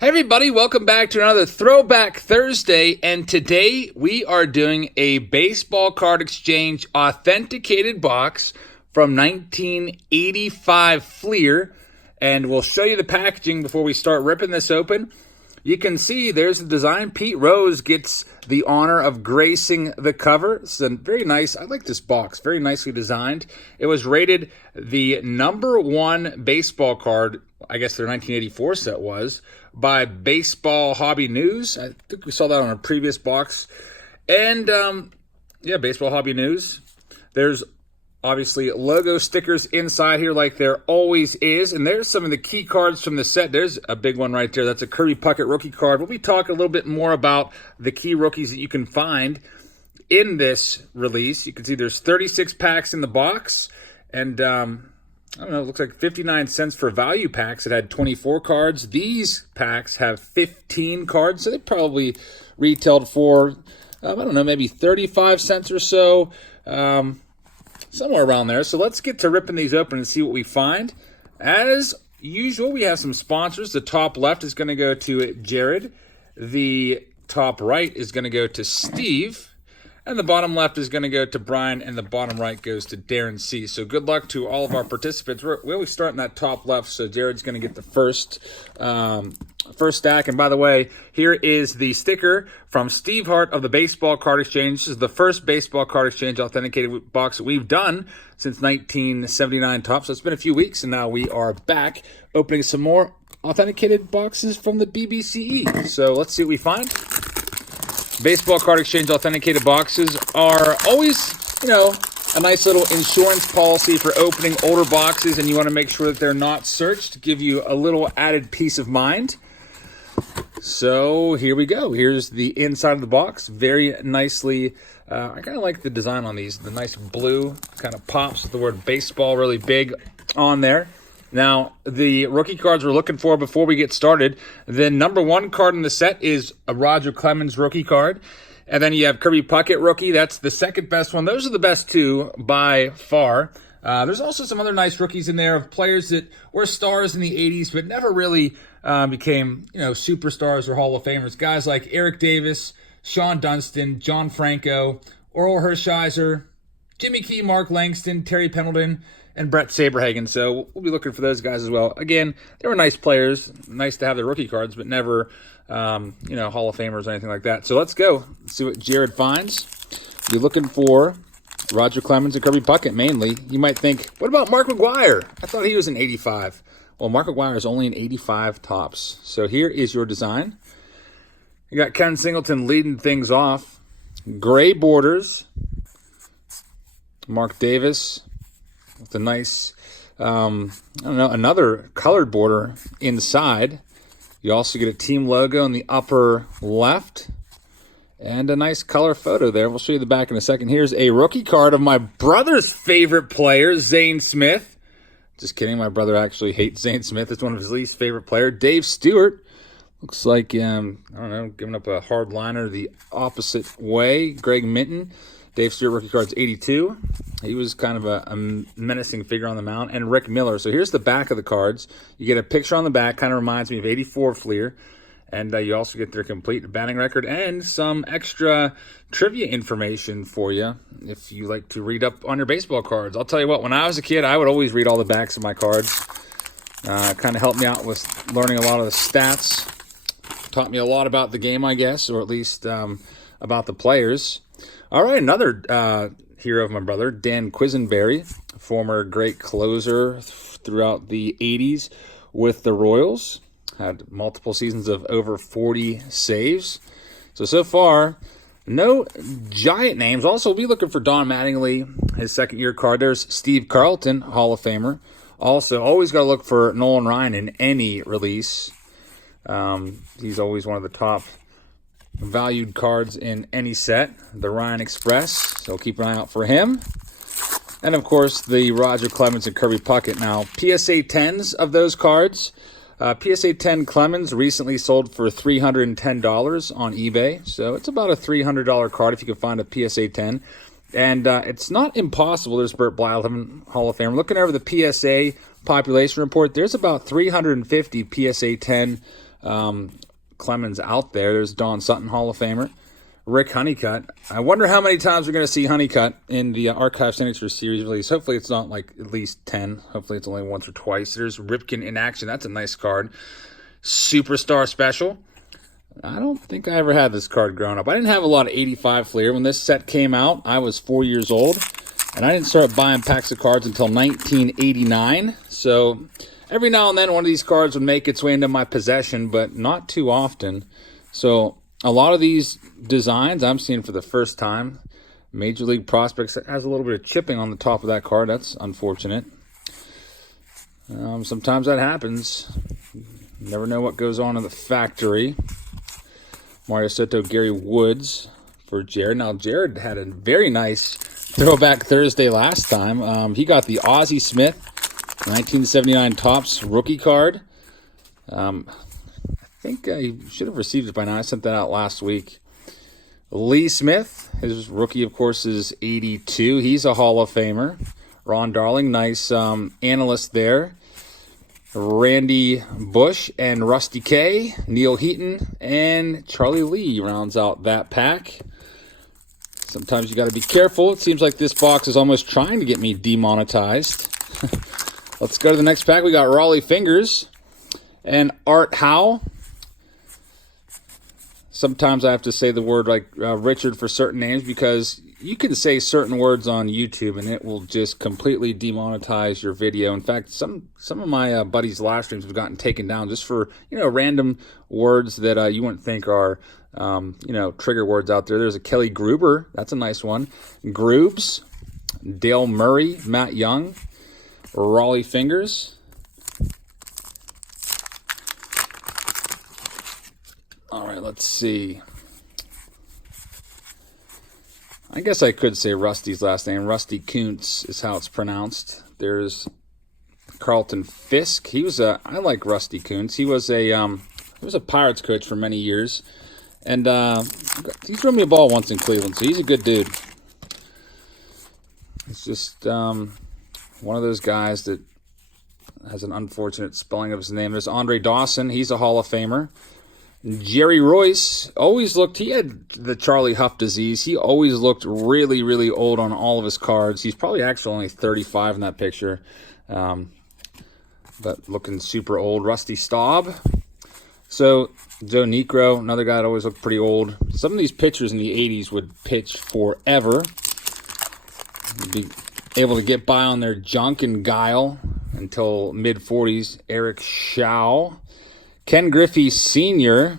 Hey everybody, welcome back to another Throwback Thursday, and today we are doing a baseball card exchange authenticated box from 1985 FLEER, and we'll show you the packaging before we start ripping this open. You can see there's the design. Pete Rose gets the honor of gracing the cover. It's a very nice, I like this box, very nicely designed. It was rated the #1 baseball card, I guess their 1984 set was, by Baseball Hobby News. I think we saw that on a previous box. And, yeah, Baseball Hobby News. There's obviously logo stickers inside here like there always is. And there's some of the key cards from the set. There's a big one right there. That's a Kirby Puckett rookie card. We'll be talking a little bit more about the key rookies that you can find in this release. You can see there's 36 packs in the box. And, I don't know, it looks like 59 cents for value packs. It had 24 cards. These packs have 15 cards, so they probably retailed for, I don't know, maybe 35 cents or so, somewhere around there. So let's get to ripping these open and see what we find. As usual, we have some sponsors. The top left is going to go to Jared. The top right is going to go to Steve. And the bottom left is going to go to Brian, and the bottom right goes to Darren C. So good luck to all of our participants. We always start in that top left, so Jared's going to get the first stack. And by the way, here is the sticker from Steve Hart of the Baseball Card Exchange. This is the first Baseball Card Exchange authenticated box that we've done since 1979 top. So it's been a few weeks, and now we are back opening some more authenticated boxes from the BBCE. So let's see what we find. Baseball Card Exchange authenticated boxes are always, a nice little insurance policy for opening older boxes, and you want to make sure that they're not searched to give you a little added peace of mind. So here we go. Here's the inside of the box. Very nicely, I kind of like the design on these. The nice blue kind of pops with the word baseball really big on there. Now, the rookie cards we're looking for before we get started, the #1 card in the set is a Roger Clemens rookie card. And then you have Kirby Puckett rookie. That's the second best one. Those are the best two by far. There's also some other nice rookies in there of players that were stars in the 80s but never really became, superstars or Hall of Famers. Guys like Eric Davis, Sean Dunston, John Franco, Earl Hershiser, Jimmy Key, Mark Langston, Terry Pendleton, and Brett Saberhagen. So we'll be looking for those guys as well. Again, they were nice players. Nice to have their rookie cards, but never, Hall of Famers or anything like that. So let's go. Let's see what Jared finds. You're looking for Roger Clemens and Kirby Puckett mainly. You might think, what about Mark Mcgwire? I thought he was an 85. Well, Mark Mcgwire is only an 85 tops. So here is your design. You got Ken Singleton leading things off. Gray borders. Mark Davis with a nice, another colored border inside. You also get a team logo in the upper left and a nice color photo there. We'll show you the back in a second. Here's a rookie card of my brother's favorite player, Zane Smith. Just kidding. My brother actually hates Zane Smith. It's one of his least favorite players. Dave Stewart. Looks like, giving up a hard liner the opposite way. Greg Minton. Dave Stewart rookie card's 82. He was kind of a menacing figure on the mound. And Rick Miller. So here's the back of the cards. You get a picture on the back. Kind of reminds me of 84 FLEER. And you also get their complete batting record and some extra trivia information for you if you like to read up on your baseball cards. I'll tell you what, when I was a kid, I would always read all the backs of my cards. Kind of helped me out with learning a lot of the stats. Taught me a lot about the game, I guess, or at least about the players. All right, another hero of my brother, Dan Quisenberry, former great closer throughout the 80s with the Royals. Had multiple seasons of over 40 saves. So far, no giant names. Also, we'll be looking for Don Mattingly, his second-year card. There's Steve Carlton, Hall of Famer. Also, always got to look for Nolan Ryan in any release. He's always one of the top valued cards in any set. The Ryan Express, so keep an eye out for him. And, of course, the Roger Clemens and Kirby Puckett. Now, PSA 10s of those cards. PSA 10 Clemens recently sold for $310 on eBay. So it's about a $300 card if you can find a PSA 10. And it's not impossible. There's Burt Blyleven, Hall of Fame. Looking over the PSA population report, there's about 350 PSA 10 Clemens out there. There's Don Sutton, Hall of Famer. Rick Honeycutt. I wonder how many times we're going to see Honeycutt in the Archive Signature Series release. Hopefully it's not like at least 10. Hopefully it's only once or twice. There's Ripken in action. That's a nice card. Superstar Special. I don't think I ever had this card growing up. I didn't have a lot of 85 FLEER. When this set came out, I was 4 years old. And I didn't start buying packs of cards until 1989. So every now and then one of these cards would make its way into my possession, but not too often. So a lot of these designs I'm seeing for the first time. Major League Prospects has a little bit of chipping on the top of that card. That's unfortunate. Sometimes that happens. Never know what goes on in the factory. Mario Soto, Gary Woods for Jared. Now, Jared had a very nice Throwback Thursday last time. He got the Ozzie Smith 1979 Topps rookie card. I think he should have received it by now. I sent that out last week. Lee Smith, his rookie, of course, is 82. He's a Hall of Famer. Ron Darling, nice analyst there. Randy Bush and Rusty K, Neil Heaton, and Charlie Lee rounds out that pack. Sometimes you got to be careful. It seems like this box is almost trying to get me demonetized. Let's go to the next pack. We got Raleigh Fingers and Art Howe. Sometimes I have to say the word like Richard for certain names because you can say certain words on YouTube and it will just completely demonetize your video. In fact, some of my buddies' live streams have gotten taken down just for, random words that you wouldn't think are, trigger words out there. There's a Kelly Gruber. That's a nice one. Groobs, Dale Murray, Matt Young, Raleigh Fingers. All right, let's see. I guess I could say Rusty's last name. Rusty Kuntz is how it's pronounced. There's Carlton Fisk. I like Rusty Kuntz. He was a Pirates coach for many years. And he threw me a ball once in Cleveland, so he's a good dude. It's just one of those guys that has an unfortunate spelling of his name. There's Andre Dawson. He's a Hall of Famer. Jerry Royce he had the Charlie Huff disease. He always looked really, really old on all of his cards. He's probably actually only 35 in that picture, but looking super old. Rusty Staub. So Joe Niekro, another guy that always looked pretty old. Some of these pitchers in the 80s would pitch forever. You'd be able to get by on their junk and guile until mid-40s. Eric Shaw. Ken Griffey Sr.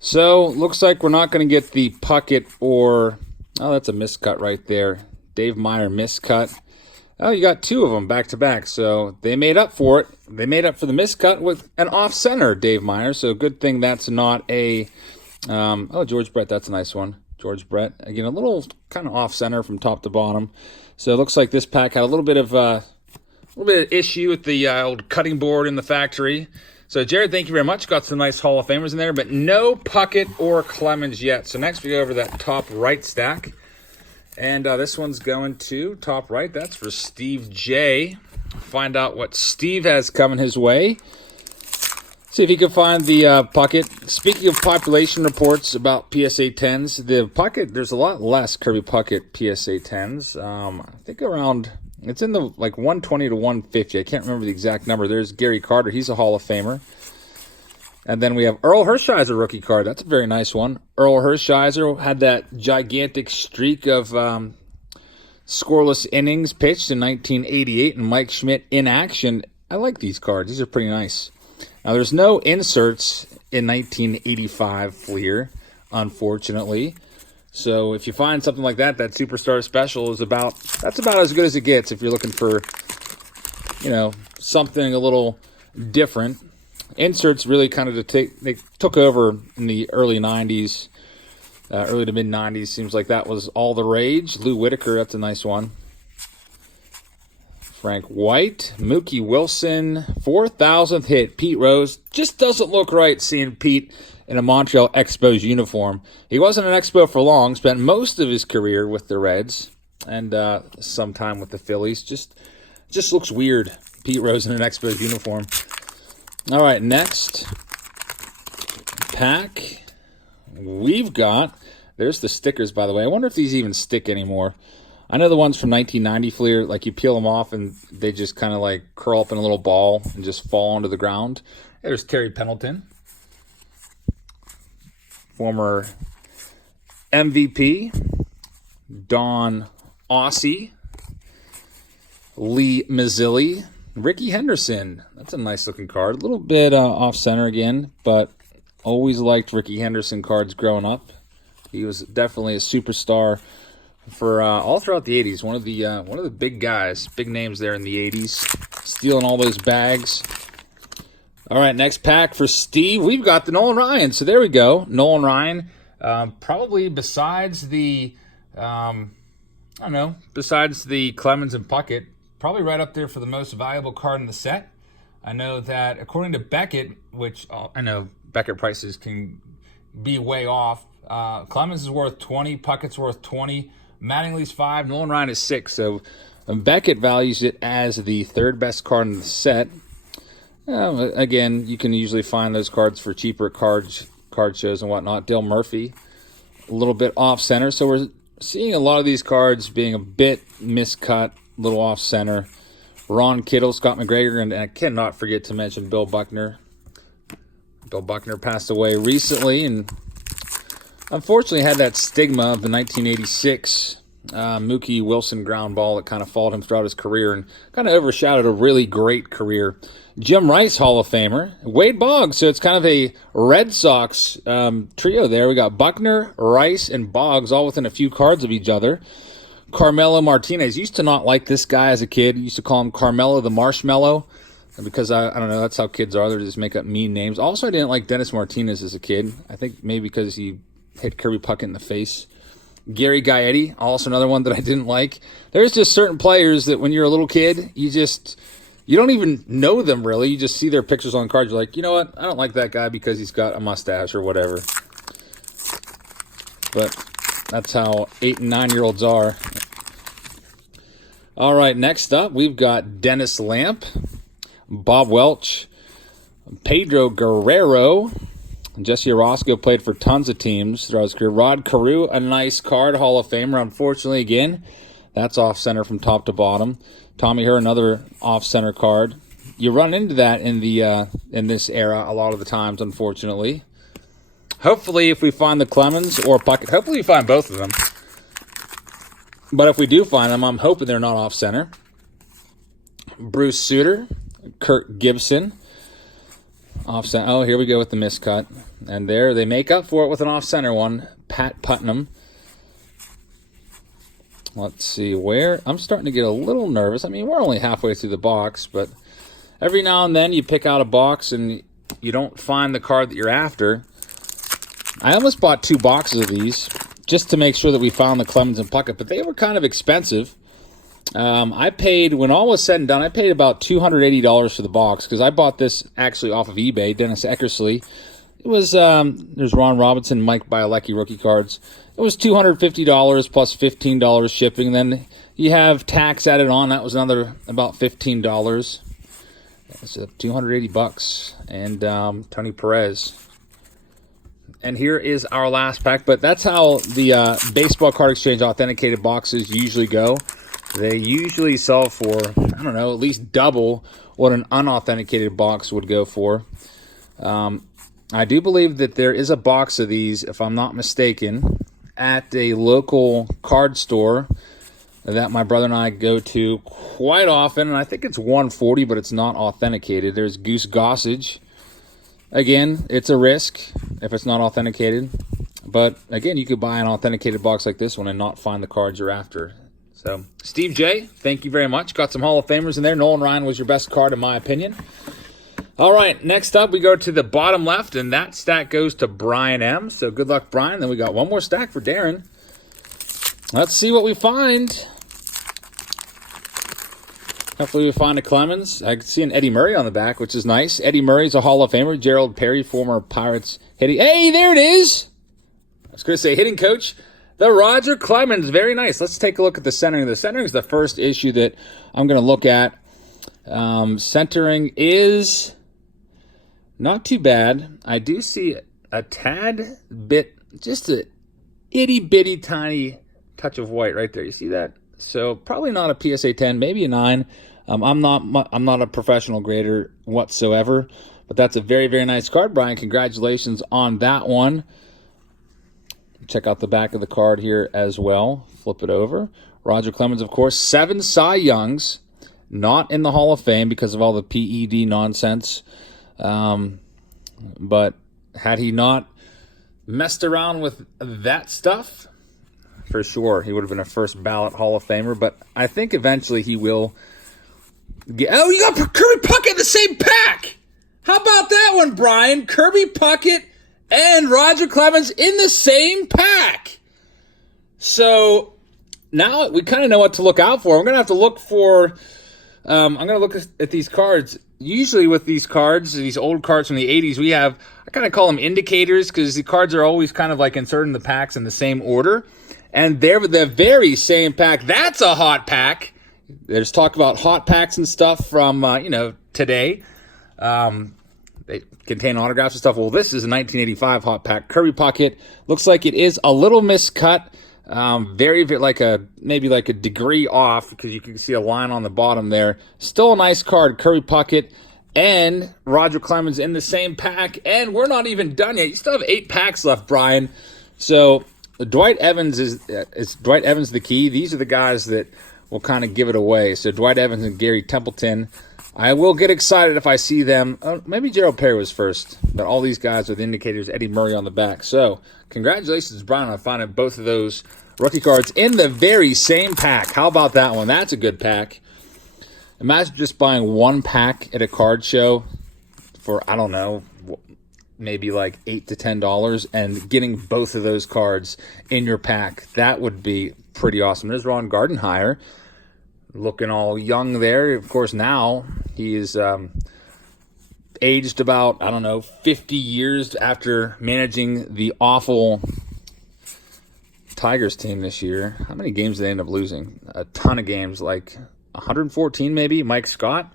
So, looks like we're not going to get the Puckett or... Oh, that's a miscut right there. Dave Meyer miscut. Oh, you got two of them back-to-back. So, they made up for it. They made up for the miscut with an off-center, Dave Meyer. So, good thing that's not a... George Brett, that's a nice one. George Brett. Again, a little kind of off-center from top to bottom. So, it looks like this pack had a little bit of issue with the old cutting board in the factory. So, Jared, thank you very much. Got some nice Hall of Famers in there, but no Puckett or Clemens yet. So, next we go over that top right stack. And this one's going to top right. That's for Steve J. Find out what Steve has coming his way. See if he can find the Puckett. Speaking of population reports about PSA 10s, the Puckett, there's a lot less Kirby Puckett PSA 10s. I think around... It's in the 120 to 150. I can't remember the exact number. There's Gary Carter. He's a Hall of Famer. And then we have Earl Hershiser rookie card. That's a very nice one. Earl Hershiser had that gigantic streak of scoreless innings pitched in 1988, and Mike Schmidt in action. I like these cards. These are pretty nice. Now, there's no inserts in 1985 FLEER, unfortunately. So if you find something like that, that Superstar Special is that's about as good as it gets if you're looking for, something a little different. Inserts really kind of they took over in the early 90s, early to mid 90s. Seems like that was all the rage. Lou Whitaker, that's a nice one. Frank White, Mookie Wilson, 4,000th hit. Pete Rose. Just doesn't look right seeing Pete in a Montreal Expos uniform. He wasn't an Expo for long, spent most of his career with the Reds and some time with the Phillies. Just looks weird, Pete Rose in an Expos uniform. All right, next pack, we've got, there's the stickers, by the way. I wonder if these even stick anymore. I know the ones from 1990 FLEER, like you peel them off and they just kind of like curl up in a little ball and just fall onto the ground. There's Terry Pendleton, former MVP, Don Aussie, Lee Mazzilli, Rickey Henderson. That's a nice looking card. A little bit off center again, but always liked Rickey Henderson cards growing up. He was definitely a superstar for all throughout the 80s. One of the big guys, big names there in the 80s, stealing all those bags. All right, next pack for Steve. We've got the Nolan Ryan. So there we go. Nolan Ryan, probably besides the, besides the Clemens and Puckett, probably right up there for the most valuable card in the set. I know that according to Beckett, which I know Beckett prices can be way off, Clemens is worth 20, Puckett's worth 20, Mattingly's 5, Nolan Ryan is 6. So Beckett values it as the third best card in the set. Again, you can usually find those cards for cheaper at card shows and whatnot. Dale Murphy, a little bit off center. So we're seeing a lot of these cards being a bit miscut, a little off center. Ron Kittle, Scott McGregor, and I cannot forget to mention Bill Buckner. Bill Buckner passed away recently and unfortunately had that stigma of the 1986 Mookie Wilson ground ball that kind of followed him throughout his career and kind of overshadowed a really great career. Jim Rice, Hall of Famer. Wade Boggs, so it's kind of a Red Sox trio there. We got Buckner, Rice, and Boggs all within a few cards of each other. Carmelo Martinez. Used to not like this guy as a kid. Used to call him Carmelo the Marshmallow because, I don't know, that's how kids are. They just make up mean names. Also, I didn't like Dennis Martinez as a kid. I think maybe because he hit Kirby Puckett in the face. Gary Gaetti, also another one that I didn't like. There's just certain players that when you're a little kid, you don't even know them really. You just see their pictures on cards. You're like, you know what? I don't like that guy because he's got a mustache or whatever. But that's how 8 and 9-year-olds are. All right, next up, we've got Dennis Lamp, Bob Welch, Pedro Guerrero. Jesse Orozco played for tons of teams throughout his career. Rod Carew, a nice card, Hall of Famer. Unfortunately, again, that's off-center from top to bottom. Tommy Herr, another off-center card. You run into that in this era a lot of the times, unfortunately. Hopefully, if we find the Clemens or Puckett, hopefully we find both of them. But if we do find them, I'm hoping they're not off-center. Bruce Sutter, Kirk Gibson. Off-center. Oh, here we go with the miscut. And there, they make up for it with an off-center one. Pat Putnam. Let's see where. I'm starting to get a little nervous. I mean, we're only halfway through the box, but every now and then you pick out a box and you don't find the card that you're after. I almost bought 2 boxes of these just to make sure that we found the Clemens and Puckett, but they were kind of expensive. I paid, when all was said and done, I paid about $280 for the box because I bought this actually off of eBay, Dennis Eckersley. It was, there's Ron Robinson, Mike Bielecki rookie cards. It was $250 plus $15 shipping. Then you have tax added on. That was another about $15. That's $280. And Tony Perez. And here is our last pack. But that's how the Baseball Card Exchange authenticated boxes usually go. They usually sell for, I don't know, at least double what an unauthenticated box would go for. I do believe that there is a box of these, if I'm not mistaken, at a local card store that my brother and I go to quite often. And I think it's $140, but it's not authenticated. There's Goose Gossage. Again, it's a risk if it's not authenticated. But again, you could buy an authenticated box like this one and not find the cards you're after. So, Steve J., thank you very much. Got some Hall of Famers in there. Nolan Ryan was your best card, in my opinion. All right, next up, we go to the bottom left, and that stack goes to Brian M. So, good luck, Brian. Then we got one more stack for Darren. Let's see what we find. Hopefully we find a Clemens. I can see an Eddie Murray on the back, which is nice. Eddie Murray's a Hall of Famer. Gerald Perry, former Pirates hitting. Hey, there it is. I was going to say hitting coach. The Roger Clemens, very nice. Let's take a look at the centering. The centering is the first issue that I'm going to look at. Centering is not too bad. I do see a tad bit, just a itty-bitty tiny touch of white right there. You see that? So probably not a PSA 10, maybe a 9. I'm not a professional grader whatsoever, but that's a very, very nice card, Brian. Congratulations on that one. Check out the back of the card here as well. Flip it over. Roger Clemens, of course, 7 Cy Youngs, not in the Hall of Fame because of all the PED nonsense. But had he not messed around with that stuff, for sure, he would have been a first ballot Hall of Famer. But I think eventually he will get... Oh, you got Kirby Puckett in the same pack! How about that one, Brian? Kirby Puckett and Roger Clemens in the same pack. So now we kind of know what to look out for. I'm going to have to look for... I'm going to look at these cards. Usually with these cards, these old cards from the 80s, we have... I kind of call them indicators because the cards are always kind of like inserted in the packs in the same order. And they're the very same pack. That's a hot pack. There's talk about hot packs and stuff from, today. They contain autographs and stuff. Well, this is a 1985 hot pack. Kirby Puckett. Looks like it is a little miscut. Very maybe like a degree off because you can see a line on the bottom there. Still a nice card. Kirby Puckett and Roger Clemens in the same pack. And we're not even done yet. You still have 8 packs left, Brian. So Dwight Evans is Dwight Evans the key. These are the guys that will kind of give it away. So Dwight Evans and Gary Templeton. I will get excited if I see them. Maybe Gerald Perry was first, but all these guys are the indicators. Eddie Murray on the back. So congratulations, Brian, on finding both of those rookie cards in the very same pack. How about that one? That's a good pack. Imagine just buying one pack at a card show for, I don't know, maybe like $8 to $10 and getting both of those cards in your pack. That would be pretty awesome. There's Ron Gardenhire looking all young there. Of course, now he is aged about, 50 years after managing the awful Tigers team this year. How many games did they end up losing? A ton of games, like 114 maybe. Mike Scott,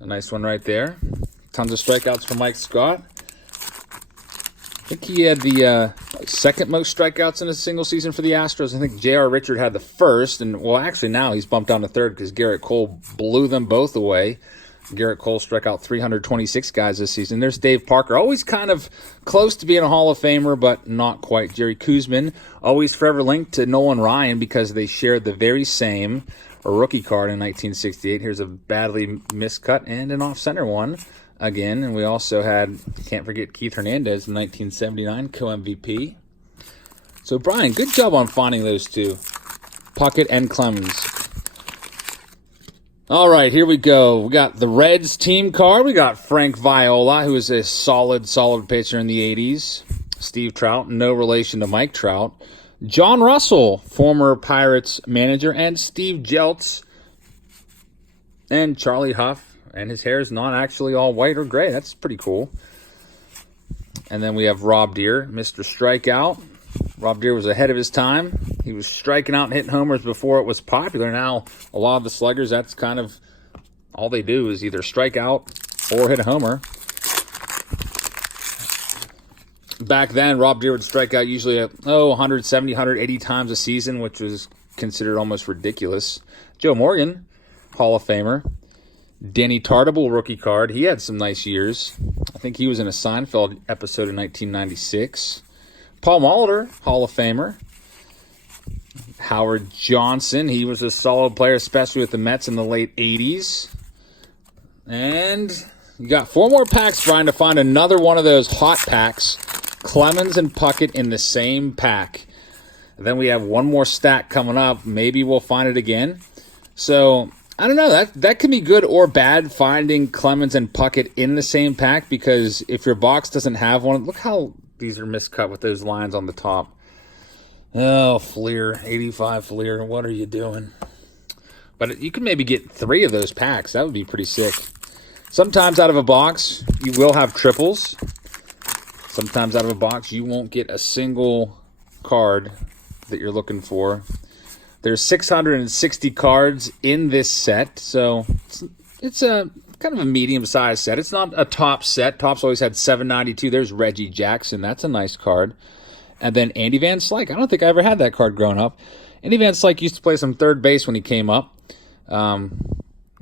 a nice one right there. Tons of strikeouts for Mike Scott. I think he had the second most strikeouts in a single season for the Astros. I think J.R. Richard had the first. And, well, actually now he's bumped down to third because Garrett Cole blew them both away. Garrett Cole struck out 326 guys this season. There's Dave Parker, always kind of close to being a Hall of Famer, but not quite. Jerry Kuzman, always forever linked to Nolan Ryan because they shared the very same rookie card in 1968. Here's a badly miscut and an off-center one. Again, and we also had, can't forget, Keith Hernandez in 1979, co-MVP. So, Brian, good job on finding those two, Puckett and Clemens. All right, here we go. We got the Reds team card. We got Frank Viola, who was a solid pitcher in the 80s. Steve Trout, no relation to Mike Trout. John Russell, former Pirates manager, and Steve Jeltz, and Charlie Huff. And his hair is not actually all white or gray. That's pretty cool. And then we have Rob Deere, Mr. Strikeout. Rob Deere was ahead of his time. He was striking out and hitting homers before it was popular. Now, a lot of the sluggers, that's kind of all they do is either strike out or hit a homer. Back then, Rob Deere would strike out usually 170, 180 times a season, which was considered almost ridiculous. Joe Morgan, Hall of Famer. Danny Tartable, rookie card. He had some nice years. I think he was in a Seinfeld episode in 1996. Paul Molitor, Hall of Famer. Howard Johnson, he was a solid player, especially with the Mets in the late 80s. And you got 4 more packs, Brian, to find another one of those hot packs. Clemens and Puckett in the same pack. And then we have one more stack coming up. Maybe we'll find it again. So I don't know. That can be good or bad, finding Clemens and Puckett in the same pack, because if your box doesn't have one, look how these are miscut with those lines on the top. Oh, FLEER, 85 FLEER, what are you doing? But you can maybe get 3 of those packs. That would be pretty sick. Sometimes out of a box, you will have triples. Sometimes out of a box, you won't get a single card that you're looking for. There's 660 cards in this set, so it's kind of a medium-sized set. It's not a top set. Topps always had 792. There's Reggie Jackson. That's a nice card. And then Andy Van Slyke. I don't think I ever had that card growing up. Andy Van Slyke used to play some third base when he came up.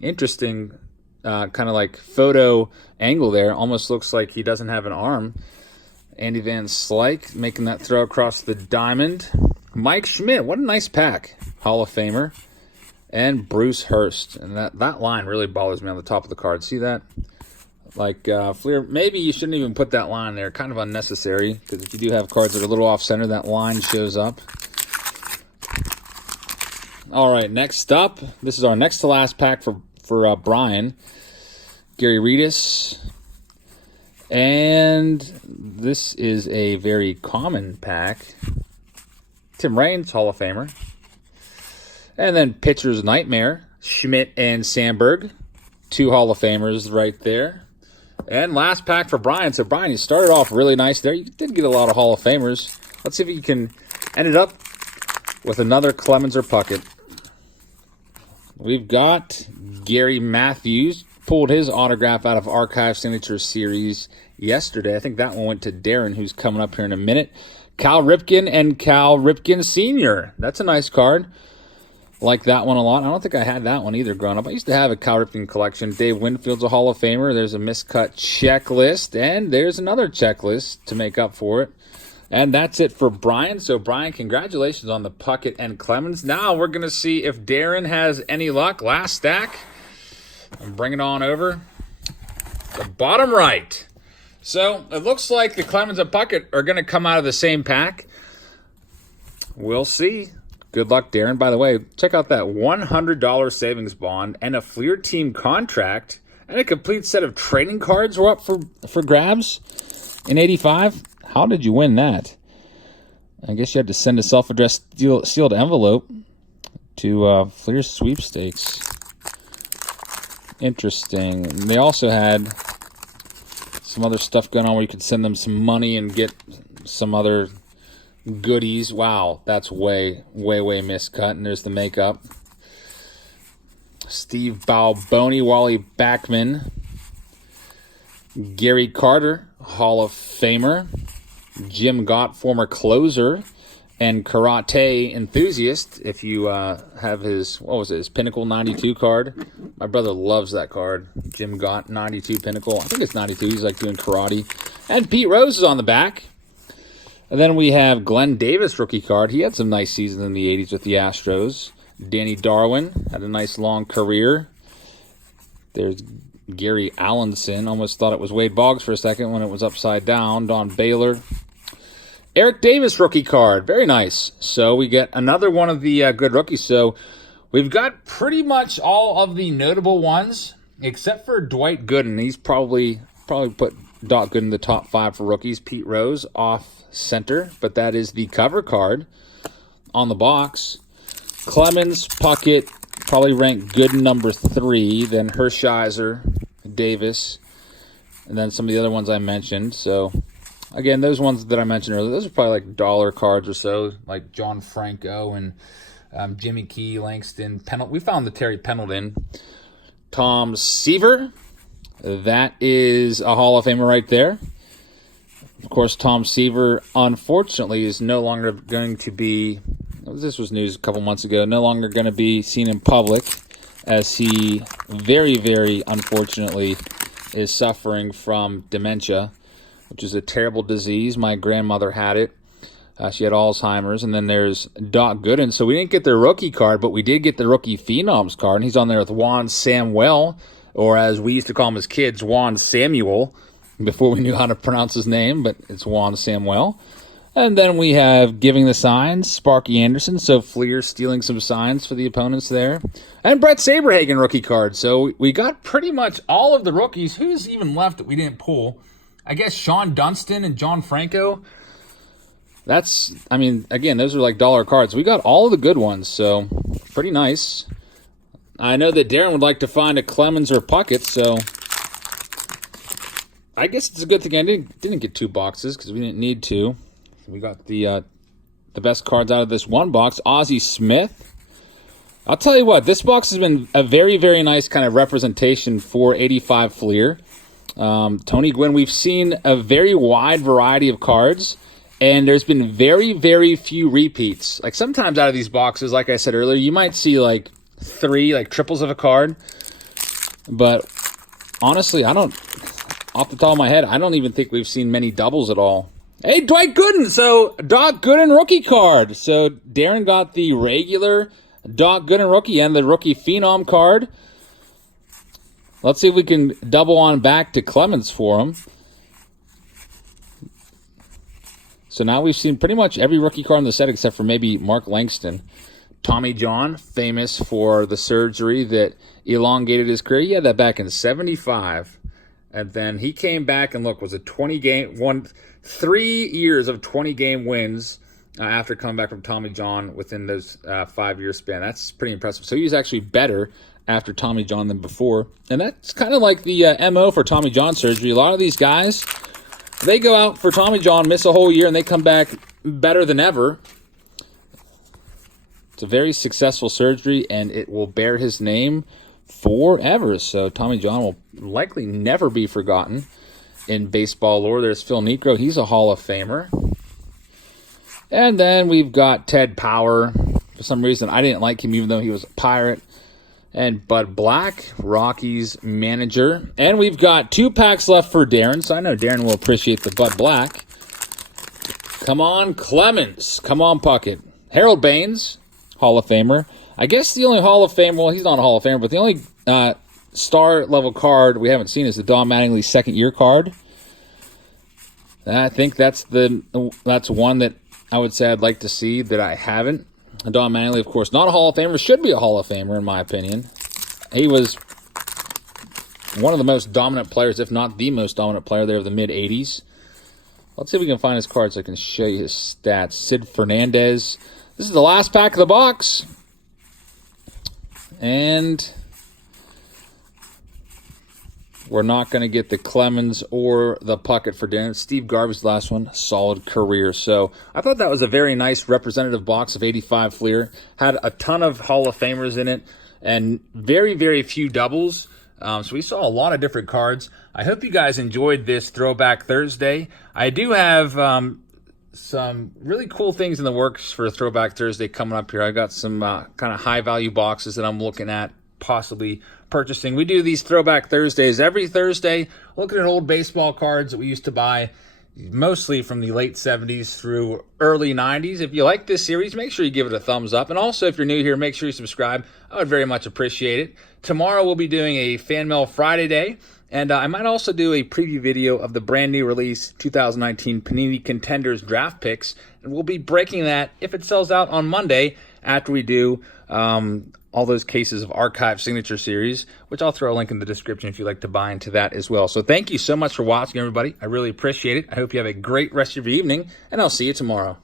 Interesting kind of like photo angle there. Almost looks like he doesn't have an arm. Andy Van Slyke making that throw across the diamond. Mike Schmidt, what a nice pack. Hall of Famer. And Bruce Hurst. And that line really bothers me on the top of the card. See that? Like, FLEER, maybe you shouldn't even put that line there. Kind of unnecessary. Because if you do have cards that are a little off-center, that line shows up. All right, next up. This is our next to last pack for Brian. Gary Redus. And this is a very common pack. Tim Raines, Hall of Famer. And then Pitcher's Nightmare, Schmidt and Sandberg. 2 Hall of Famers right there. And last pack for Brian. So, Brian, you started off really nice there. You did get a lot of Hall of Famers. Let's see if you can end it up with another Clemens or Puckett. We've got Gary Matthews. Pulled his autograph out of Archive Signature Series yesterday. I think that one went to Darren, who's coming up here in a minute. Cal Ripken and Cal Ripken Sr. That's a nice card. Like that one a lot. I don't think I had that one either growing up. I used to have a Cal Ripken collection. Dave Winfield's a Hall of Famer. There's a miscut checklist, and there's another checklist to make up for it. And that's it for Brian. So, Brian, congratulations on the Puckett and Clemens. Now we're going to see if Darren has any luck. Last stack. And bring it on over. The bottom right. So, it looks like the Clemens and Puckett are going to come out of the same pack. We'll see. Good luck, Darren. By the way, check out that $100 savings bond and a FLEER team contract and a complete set of trading cards were up for grabs in 85. How did you win that? I guess you had to send a self-addressed sealed envelope to FLEER sweepstakes. Interesting. They also had some other stuff going on where you could send them some money and get some other goodies. Wow, that's way miscut. And there's the makeup. Steve Balboni, Wally Backman, Gary Carter, Hall of Famer, Jim Gott, former closer, and karate enthusiast. If you have his, his Pinnacle 92 card. My brother loves that card. Jim Gott, 92 Pinnacle. I think it's 92. He's like doing karate. And Pete Rose is on the back. And then we have Glen Davis rookie card. He had some nice seasons in the 80s with the Astros. Danny Darwin had a nice long career. There's Gary Allenson. Almost thought it was Wade Boggs for a second when it was upside down. Don Baylor. Eric Davis rookie card. Very nice. So we get another one of the good rookies. So we've got pretty much all of the notable ones except for Dwight Gooden. He's probably put Doc Gooden in the top 5 for rookies. Pete Rose off center, but that is the cover card on the box. Clemens, Puckett, probably ranked Gooden number 3, then Hershiser, Davis, and then some of the other ones I mentioned. So, again, those ones that I mentioned earlier, those are probably like dollar cards or so, like John Franco and Jimmy Key, Langston, Pendleton. We found the Terry Pendleton. Tom Seaver, that is a Hall of Famer right there. Of course, Tom Seaver, unfortunately, is no longer going to be, this was news a couple months ago, no longer going to be seen in public as he very unfortunately is suffering from dementia, which is a terrible disease. My grandmother had it. She had Alzheimer's. And then there's Doc Gooden. So we didn't get the rookie card, but we did get the rookie Phenoms card. And he's on there with Juan Samuel, or as we used to call him as kids, Juan Samuel, before we knew how to pronounce his name, but it's Juan Samuel. And then we have giving the signs, Sparky Anderson. So FLEER stealing some signs for the opponents there. And Brett Saberhagen rookie card. So we got pretty much all of the rookies. Who's even left that we didn't pull? I guess Sean Dunston and John Franco. That's, I mean, again, those are like dollar cards. We got all of the good ones, so pretty nice. I know that Darren would like to find a Clemens or Puckett, so I guess it's a good thing I didn't get 2 boxes because we didn't need to. We got the best cards out of this one box. Ozzie Smith, I'll tell you what, this box has been a very, very nice kind of representation for 85 FLEER. Tony Gwynn, we've seen a very wide variety of cards, and there's been very, very few repeats. Like sometimes out of these boxes, like I said earlier, you might see like 3 like triples of a card. But honestly, off the top of my head, I don't even think we've seen many doubles at all. Hey, Dwight Gooden! So, Doc Gooden rookie card. So, Darren got the regular Doc Gooden rookie and the rookie Phenom card. Let's see if we can double on back to Clemens for him. So now we've seen pretty much every rookie card in the set except for maybe Mark Langston. Tommy John, famous for the surgery that elongated his career. He had that back in 75. And then he came back and look, was a 3 years of 20-game wins after coming back from Tommy John within those 5-year span. That's pretty impressive. So he was actually better after Tommy John than before. And that's kind of like the MO for Tommy John surgery. A lot of these guys, they go out for Tommy John, miss a whole year, and they come back better than ever. It's a very successful surgery, and it will bear his name forever. So Tommy John will likely never be forgotten in baseball lore. There's Phil Niekro. He's a Hall of Famer. And then we've got Ted Power. For some reason, I didn't like him even though he was a Pirate. And Bud Black, Rockies manager. And we've got 2 packs left for Darren, so I know Darren will appreciate the Bud Black. Come on, Clemens. Come on, Puckett. Harold Baines, Hall of Famer. I guess the only Hall of Fame, well, he's not a Hall of Famer, but the only star-level card we haven't seen is the Don Mattingly second-year card. I think that's one that I would say I'd like to see that I haven't. Don Mattingly, of course, not a Hall of Famer, should be a Hall of Famer, in my opinion. He was one of the most dominant players, if not the most dominant player there of the mid-'80s. Let's see if we can find his cards so I can show you his stats. Sid Fernandez. This is the last pack of the box. And we're not going to get the Clemens or the Puckett for Darren. Steve Garvey's the last one. Solid career. So I thought that was a very nice representative box of 85 FLEER. Had a ton of Hall of Famers in it and very, very few doubles. So we saw a lot of different cards. I hope you guys enjoyed this Throwback Thursday. I do have some really cool things in the works for Throwback Thursday coming up here. I got some kind of high-value boxes that I'm looking at possibly purchasing. We do these Throwback Thursdays every Thursday, looking at old baseball cards that we used to buy, mostly from the late 70s through early 90s. If you like this series, make sure you give it a thumbs up. And also, if you're new here, make sure you subscribe. I would very much appreciate it. Tomorrow, we'll be doing a Fan Mail Friday day. And I might also do a preview video of the brand new release 2019 Panini Contenders draft picks. And we'll be breaking that if it sells out on Monday after we do all those cases of archive signature series, which I'll throw a link in the description if you'd like to buy into that as well. So thank you so much for watching, everybody. I really appreciate it. I hope you have a great rest of your evening, and I'll see you tomorrow.